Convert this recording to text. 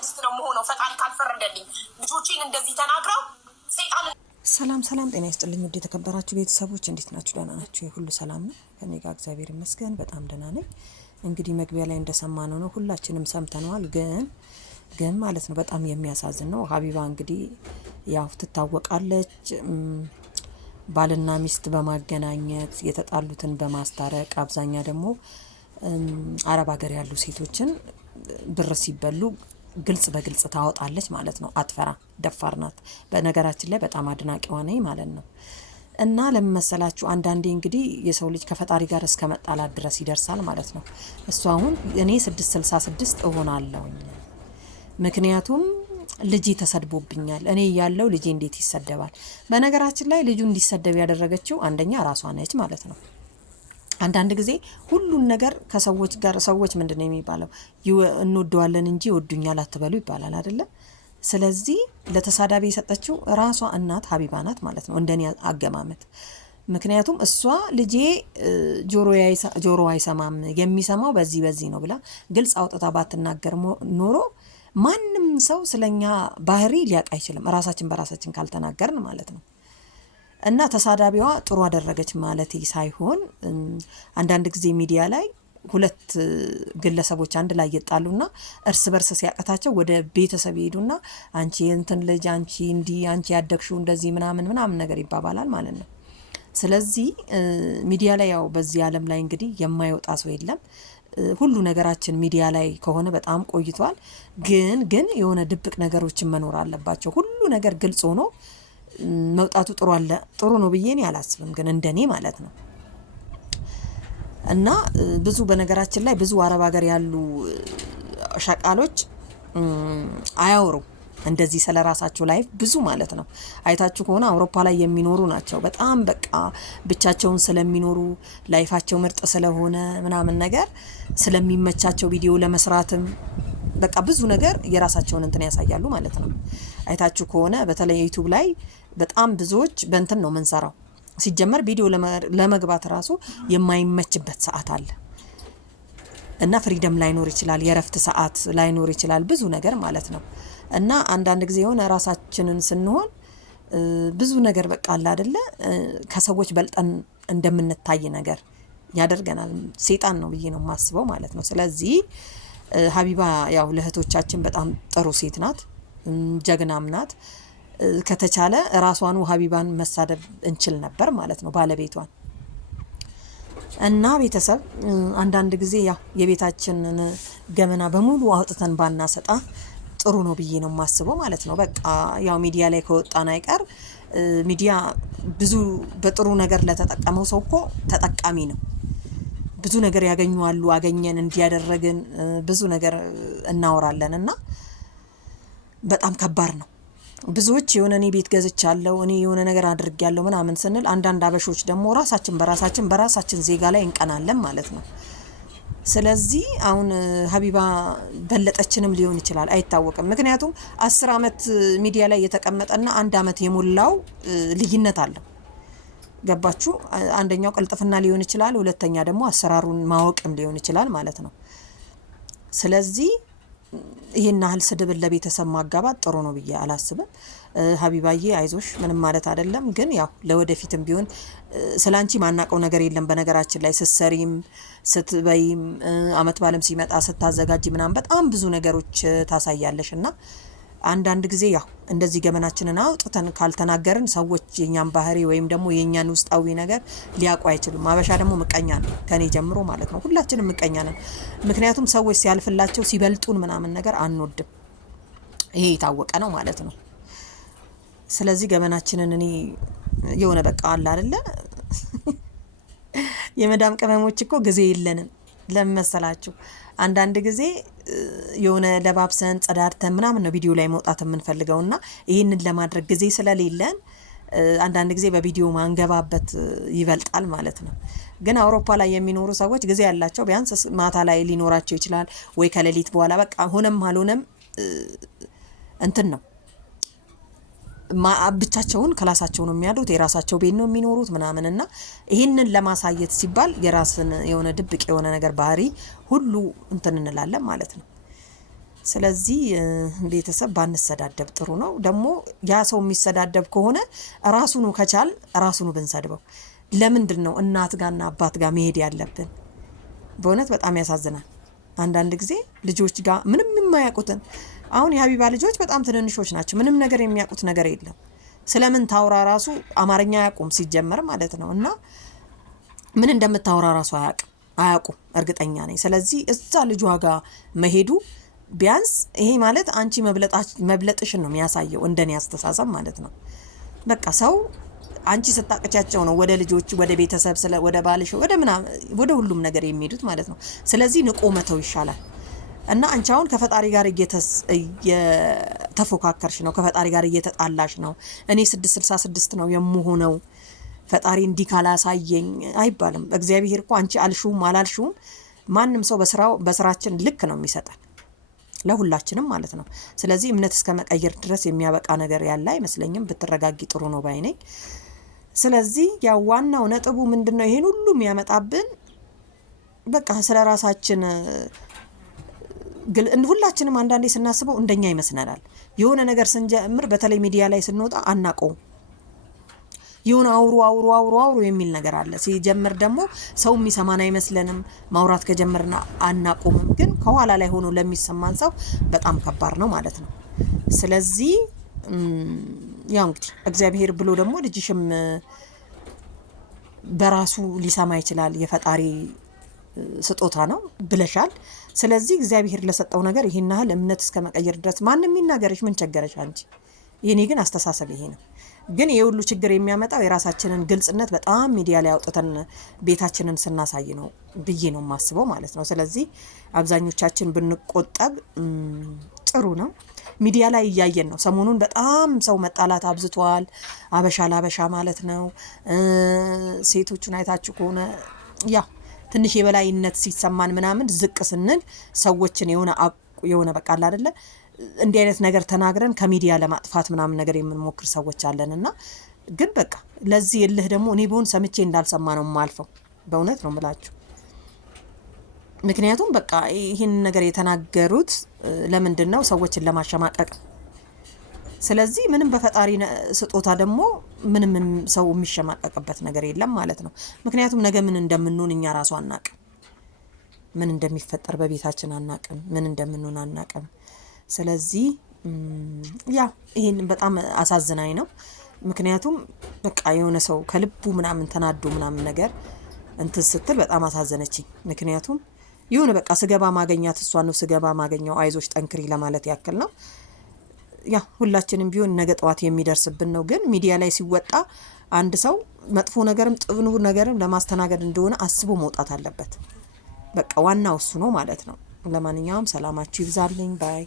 16 ነው መሆነው ፈጣሪ ካልፈረደልኝ ልጆቼን እንደዚህ ተናግረው ሰይጣን። ሰላም ጤና ይስጥልኝ ውድ የተከበራችሁ ቤተሰቦች እንዴት ናችሁ? ደህና ናችሁ? ሁሉ ሰላም ነው ከኔ ጋር እግዚአብሔር ይመስገን በጣም ደህና ነኝ። እንግዲህ መግቢያ ላይ እንደሰማነው ነው ሁላችንም ሰምተነዋል። ግን ማለት ነው በጣም የሚያሳዝን ነው። ሀቢባ እንግዲህ ያው ትታወቃለች ባልና ሚስት በማገናኘት የተጣሉትን በማስታረቅ አብዛኛ ደግሞ አረብ ሀገር ያሉ ሴቶችን ብር ሲበሉ ግልጽ በግልጽ ታወጣለች ማለት ነው። አትፈራ፣ ደፋር ናት። በነገራችን ላይ በጣም አድናቂዋ ነኝ ማለት ነው። እና ለምን መሰላችሁ አንዳንዴ እንግዲህ የሰው ልጅ ከፈጣሪ ጋር እስከ መጣላት ድረስ ይደርሳል ማለት ነው። እሱ አሁን እኔ 666 እሆናለሁ ምክንያቱም ልጅ ተሰድቦብኛል። እኔ ያለው ልጅ እንዴት ይሰደባል? በነገራችን ላይ ልጁ እንዲሰደብ ያደረገችው አንደኛ ራሷ ነች ማለት ነው። አንዳንድ ጊዜ ሁሉን ነገር ከሰዎች ጋር ሰዎች ምንድነው የሚባለው እንወደዋለን እንጂ ወዱኛል አትበሉ ይባላል አይደለ? ስለዚህ ለተሳዳቢ የሰጠችው ራሷ እናት ሀቢባ ናት ማለት ነው እንደኔ አገማመት። ምክንያቱም እሷ ልጄ ጆሮ አይሰማም የሚሰማው በዚህ ነው ብላ ግልጽ አውጥታ ባትናገር ኖሮ ማንም ሰው ስለኛ ባህሪ ሊያውቅ አይችልም ራሳችን በራሳችን ካልተናገርን ማለት ነው። እና ተሳዳቢዋ ጥሩ አደረገች ማለት ሳይሆን አንዳንድ ጊዜ ሚዲያ ላይ ሁለት ግለሰቦች አንድ ላይ ይጣሉና እርስ በርስ ሲያቀታቸው ወደ ቤተሰብ ይሄዱና አንቺ እንትን ልጅ አንቺ እንዲ አንቺ ያደግሽው እንደዚህ ምናምን ነገር ይባባላል ማለት ነው። ስለዚህ ሚዲያ ላይ ያው በዚህ ዓለም ላይ እንግዲህ የማይወጣ ሰው የለም። ሁሉ ነገራችን ሚዲያ ላይ ከሆነ በጣም ቆይቷል። ግን የሆነ ድብቅ ነገሮችን መኖር አለባቸው። ሁሉ ነገር ግልጽ ሆኖ መውጣቱ ጥሩ ነው ብዬ እኔ አላስብም፣ ግን እንደኔ ማለት ነው። እና ብዙ በነገራችን ላይ ብዙ አረብ ሀገር ያሉ ሸቃሎች አያወሩም እንደዚህ ስለራሳቸው ላይፍ ብዙ ማለት ነው። አይታችሁ ከሆነ አውሮፓ ላይ የሚኖሩ ናቸው በጣም በቃ ብቻቸውን ስለሚኖሩ ላይፋቸው ምርጥ ስለሆነ ምናምን ነገር ስለሚመቻቸው ቪዲዮ ለመስራትም በቃ ብዙ ነገር የራሳቸውን እንትን ያሳያሉ ማለት ነው። አይታችሁ ከሆነ በተለይ ዩቲዩብ ላይ በጣም ብዙዎች በእንትን ነው መንሰራው። ሲጀመር ቪዲዮ ለመግባት ራሱ የማይመችበት ሰዓት አለ እና ፍሪደም ላይኖር ይችላል፣ የረፍት ሰዓት ላይኖር ይችላል፣ ብዙ ነገር ማለት ነው። እና አንዳንድ ጊዜ የሆነ ራሳችንን ስንሆን ብዙ ነገር በቃ አለ አይደለ ከሰዎች በልጠን እንደምንታይ ነገር ያደርገናል። ሰይጣን ነው ብዬ ነው የማስበው ማለት ነው። ስለዚህ ሀቢባ ያው ለእህቶቻችን በጣም ጥሩ ሴት ናት፣ ጀግናም ናት። ከተቻለ ራሷን ሀቢባን መሳደብ እንችል ነበር ማለት ነው ባለቤቷን። እና ቤተሰብ አንዳንድ ጊዜ ያው የቤታችንን ገመና በሙሉ አውጥተን ባናሰጣ ጥሩ ነው ብዬ ነው የማስበው ማለት ነው። በቃ ያው ሚዲያ ላይ ከወጣን አይቀር ሚዲያ ብዙ በጥሩ ነገር ለተጠቀመው ሰው እኮ ተጠቃሚ ነው። ብዙ ነገር ያገኙአሉ፣ አገኘን እንዲያደረግን ብዙ ነገር እናወራለን እና በጣም ከባድ ነው። ብዙዎች የሆነ እኔ ቤት ገዝቻለሁ እኔ የሆነ ነገር አድርጌያለሁ ምናምን ስንል አንዳንድ አበሾች ደግሞ በራሳችን ዜጋ ላይ እንቀናለን ማለት ነው። ስለዚህ አሁን ሀቢባ በለጠችንም ሊሆን ይችላል አይታወቅም። ምክንያቱም 10 አመት ሚዲያ ላይ የተቀመጠና 1 አመት የሞላው ልዩነት አለው። ገባችሁ? አንደኛው ቅልጥፍና ሊሆን ይችላል፣ ሁለተኛ ደግሞ አሰራሩን ማወቅም ሊሆን ይችላል ማለት ነው። ስለዚህ ይሄን ያህል ስድብን ለቤተሰብ ማጋባት ጥሩ ነው ብዬ አላስብም። ሀቢባዬ አይዞሽ ምንም ማለት አይደለም። ግን ያው ለወደፊትም ቢሆን ስላንቺ ማናቀው ነገር የለም። በነገራችን ላይ ስትሰሪም ስትበይም አመት ባለም ሲመጣ ስታዘጋጂ ምናምን በጣም ብዙ ነገሮች ታሳያለሽ እና አንዳንድ ጊዜ ያው እንደዚህ ገመናችንን አውጥተን ካልተናገርን ሰዎች የኛን ባህሪ ወይም ደግሞ የኛን ውስጣዊ ነገር ሊያውቁ አይችሉም። አበሻ ደግሞ ምቀኛ ነው ከኔ ጀምሮ ማለት ነው። ሁላችንም ምቀኛ ነን። ምክንያቱም ሰዎች ሲያልፍላቸው ሲበልጡን ምናምን ነገር አንወድም። ይሄ የታወቀ ነው ማለት ነው። ስለዚህ ገመናችንን እኔ የሆነ በቃ አለ አይደለ የመዳም ቅመሞች እኮ ጊዜ የለንም። ለምን መሰላችሁ? አንዳንድ ጊዜ የሆነ ለባብሰን ጸዳርተን ምናምን ነው ቪዲዮ ላይ መውጣት የምንፈልገውና ይሄንን ለማድረግ ጊዜ ስለሌለን አንዳንድ ጊዜ በቪዲዮ ማንገባበት ይበልጣል ማለት ነው። ግን አውሮፓ ላይ የሚኖሩ ሰዎች ጊዜ ያላቸው ቢያንስ ማታ ላይ ሊኖራቸው ይችላል ወይ ከሌሊት በኋላ በቃ ሆነም አልሆነም እንትን ነው ብቻቸውን ክላሳቸው ነው የሚያድሩት፣ የራሳቸው ቤት ነው የሚኖሩት ምናምንና ይሄንን ለማሳየት ሲባል የራስን የሆነ ድብቅ የሆነ ነገር ባህሪ ሁሉ እንትን እንላለን ማለት ነው። ስለዚህ ቤተሰብ ባንሰዳደብ ጥሩ ነው። ደግሞ ያ ሰው የሚሰዳደብ ከሆነ ራሱኑ ከቻል ራሱኑ ብንሰድበው። ለምንድን ነው እናት ጋርና አባት ጋር መሄድ ያለብን? በእውነት በጣም ያሳዝናል። አንዳንድ ጊዜ ልጆች ጋር ምንም የማያውቁትን አሁን የሀቢባ ልጆች በጣም ትንንሾች ናቸው። ምንም ነገር የሚያውቁት ነገር የለም። ስለምን ታውራ ራሱ አማርኛ አያውቁም ሲጀመር ማለት ነው። እና ምን እንደምታወራ ራሱ አያውቁም እርግጠኛ ነኝ። ስለዚህ እዛ ልጇ ጋር መሄዱ ቢያንስ ይሄ ማለት አንቺ መብለጥሽን ነው የሚያሳየው፣ እንደኔ አስተሳሰብ ማለት ነው። በቃ ሰው አንቺ ስታቀቻቸው ነው ወደ ልጆች፣ ወደ ቤተሰብ፣ ወደ ባልሽ፣ ወደ ሁሉም ነገር የሚሄዱት ማለት ነው። ስለዚህ ንቆ መተው ይሻላል። እና አንቺ አሁን ከፈጣሪ ጋር እየተፎካከርሽ ነው፣ ከፈጣሪ ጋር እየተጣላሽ ነው። እኔ 666 ነው የምሆነው ፈጣሪ እንዲህ ካላሳየኝ አይባልም። እግዚአብሔር እኮ አንቺ አልሹም አላልሹም ማንም ሰው በስራችን ልክ ነው የሚሰጠን ለሁላችንም ማለት ነው። ስለዚህ እምነት እስከ መቀየር ድረስ የሚያበቃ ነገር ያለ አይመስለኝም። ብትረጋጊ ጥሩ ነው ባይ ነኝ። ስለዚህ ያው ዋናው ነጥቡ ምንድነው? ይሄን ሁሉ የሚያመጣብን በቃ ስለ ራሳችን ሁላችንም አንዳንዴ ስናስበው እንደኛ ይመስለናል። የሆነ ነገር ስንጀምር በተለይ ሚዲያ ላይ ስንወጣ አናቀው የሆነ አውሩ የሚል ነገር አለ። ሲጀምር ደግሞ ሰው የሚሰማን አይመስለንም። ማውራት ከጀመርና አናቆምም። ግን ከኋላ ላይ ሆኖ ለሚሰማን ሰው በጣም ከባድ ነው ማለት ነው። ስለዚህ ያው እንግዲህ እግዚአብሔር ብሎ ደግሞ ልጅሽም በራሱ ሊሰማ ይችላል። የፈጣሪ ስጦታ ነው ብለሻል። ስለዚህ እግዚአብሔር ለሰጠው ነገር ይሄን ያህል እምነት እስከ መቀየር ድረስ ማንንም ይናገርሽ ምን ቸገረሽ አንቺ? የኔ ግን አስተሳሰብ ይሄ ነው። ግን የሁሉ ችግር የሚያመጣው የራሳችንን ግልጽነት በጣም ሚዲያ ላይ አውጥተን ቤታችንን ስናሳይ ነው ብዬ ነው የማስበው ማለት ነው። ስለዚህ አብዛኞቻችን ብንቆጠብ ጥሩ ነው። ሚዲያ ላይ እያየን ነው። ሰሞኑን በጣም ሰው መጣላት አብዝቷል። አበሻ ላበሻ ማለት ነው። ሴቶቹን አይታችሁ ከሆነ ያ ትንሽ የበላይነት ሲሰማን ምናምን ዝቅ ስንል ሰዎችን የሆነ በቃ አለ አይደለ እንዲህ አይነት ነገር ተናግረን ከሚዲያ ለማጥፋት ምናምን ነገር የምንሞክር ሰዎች አለንና ግን በቃ ለዚህ እልህ ደግሞ እኔ በሆን ሰምቼ እንዳልሰማ ነው የማልፈው። በእውነት ነው የምላችሁ። ምክንያቱም በቃ ይሄን ነገር የተናገሩት ለምንድን ነው? ሰዎችን ለማሸማቀቅ። ስለዚህ ምንም በፈጣሪ ስጦታ ደግሞ ምንም ሰው የሚሸማቀቅበት ነገር የለም ማለት ነው። ምክንያቱም ነገ ምን እንደምንሆን እኛ ራሱ አናቅም። ምን እንደሚፈጠር በቤታችን አናቅም። ምን እንደምንሆን አናቅም። ስለዚህ ያ ይሄን በጣም አሳዝናኝ ነው። ምክንያቱም በቃ የሆነ ሰው ከልቡ ምናምን ተናዶ ምናምን ነገር እንትን ስትል በጣም አሳዘነችኝ። ምክንያቱም የሆነ በቃ ስገባ ማገኛት እሷ ነው ስገባ ማገኘው አይዞች ጠንክሪ ለማለት ያክል ነው። ያ ሁላችንም ቢሆን ነገ ጠዋት የሚደርስብን ነው። ግን ሚዲያ ላይ ሲወጣ አንድ ሰው መጥፎ ነገርም ጥሩ ነገርም ለማስተናገድ እንደሆነ አስቦ መውጣት አለበት። በቃ ዋናው እሱ ነው ማለት ነው። ለማንኛውም ሰላማችሁ ይብዛልኝ ባይ